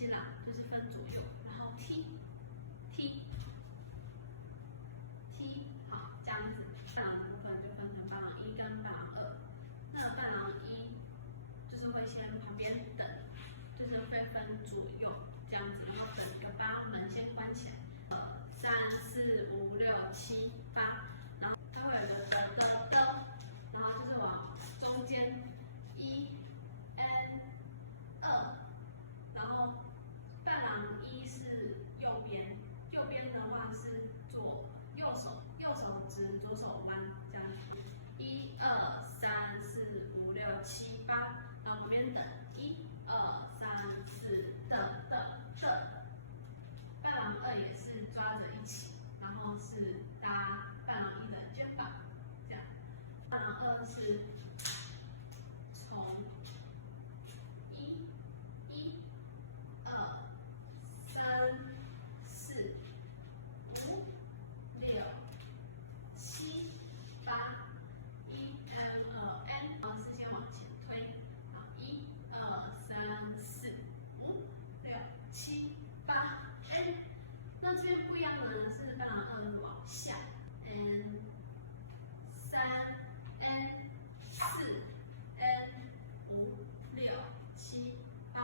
新郎就是分左右，然后踢，好，这样子。伴郎的部分就分成伴郎1跟伴郎2。那伴郎1就是会先旁边等，就是会分左右这样子，然后等一个8，门先关起来。3、4、5、6、7、8，然后它会有一个的，然后就是往中间1 N 2，然后伴郎1是右边，右边的话是右手直，左手弯这样子。1、2、3、4、5、6、7、8，然后旁边等1、2、3、4的。伴郎2也是抓着一起，然后是搭伴郎1的肩膀，这样。伴郎2是从1、2、3、4、5、6、7、8，1 N 2 N， 然后是先往前推，然后1、2、3、4、5、6、7、8 N。那这边不一样的呢是伴郎2是往下 N 3 N 4 N 5 6 7 8。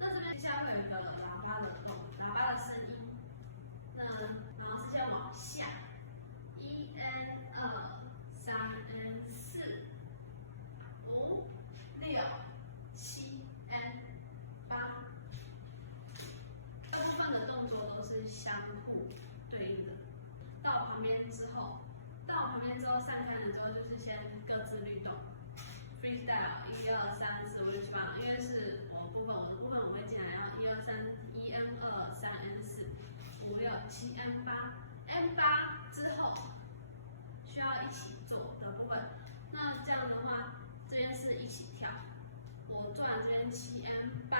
那这边接下来会有一个喇叭的动，喇叭的声音。那然后是先往下1 N 2 3 N 4 5 6 7 N 8。大部分的动作都是相互对应的。到旁边之后散开了之后，就是先各自律动 ，freestyle 1、2、3、4、5、6、7、8。因为是我的部分我会进来，然后1、2、3、1 N 2 3 N 4 5 6 7 N 8 之后需要一起做的部分。那这样的话，这边是一起跳。我做完这边7 N 8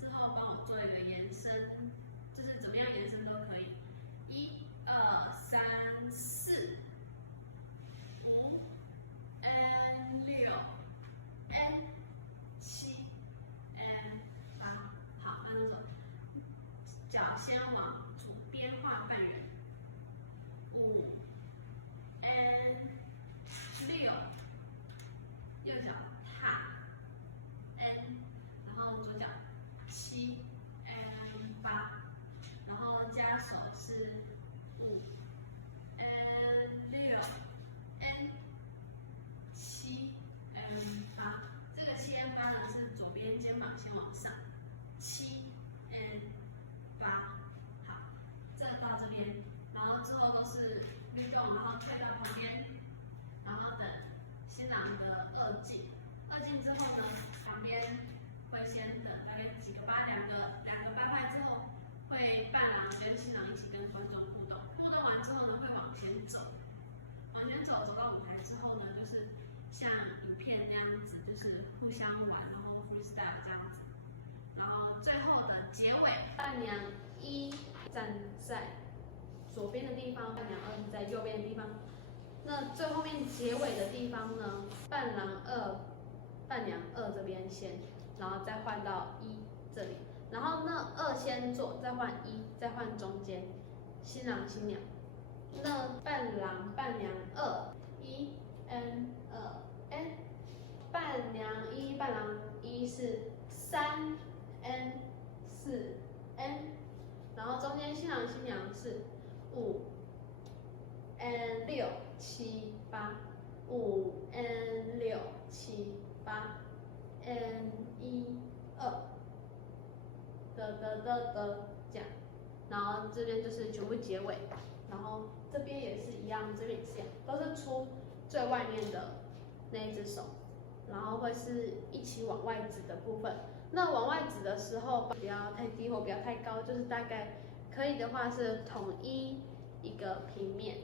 之后，帮我做一个延伸，就是怎么样延伸都可以。1、2、3、4、5 N 6 N 7 N 8。好，那就说脚先往左边画半圆，5 N 6，右脚踏 N， 然后左脚7 N 8，然后加手是5 N 6 N 7 N 8。这个7 N 8呢是左边肩膀先往上7 N 8。好，这个到这边，然后之后都是律动，然后退到旁边，然后等新郎的2进。2进之后呢，旁边会先等大概几个8，两个8拍之后，会伴郎跟新郎一起跟观众互动。互动完之后呢，会往前走，走到舞台之后呢，就是像影片那样子，就是互相玩，然后 freestyle 这样子。然后最后的结尾，伴娘1站在左边的地方，伴娘2是在右边的地方。那最后面结尾的地方呢，伴郎2、伴娘2这边先，然后再换到1这里，然后那2先做，再换1，再换中间，新郎新娘。那伴郎伴娘2 1 N 2 N， 伴娘1伴郎1是3 N 4 N， 然后中间新郎新娘是5 N 6 7 8 5 N 6 7 8 N 1 2这样，然后这边就是全部结尾，然后这边也是一样，这边也是一样，都是出最外面的那一只手，然后会是一起往外指的部分。那往外指的时候，不要太低或不要太高，就是大概可以的话是统一一个平面。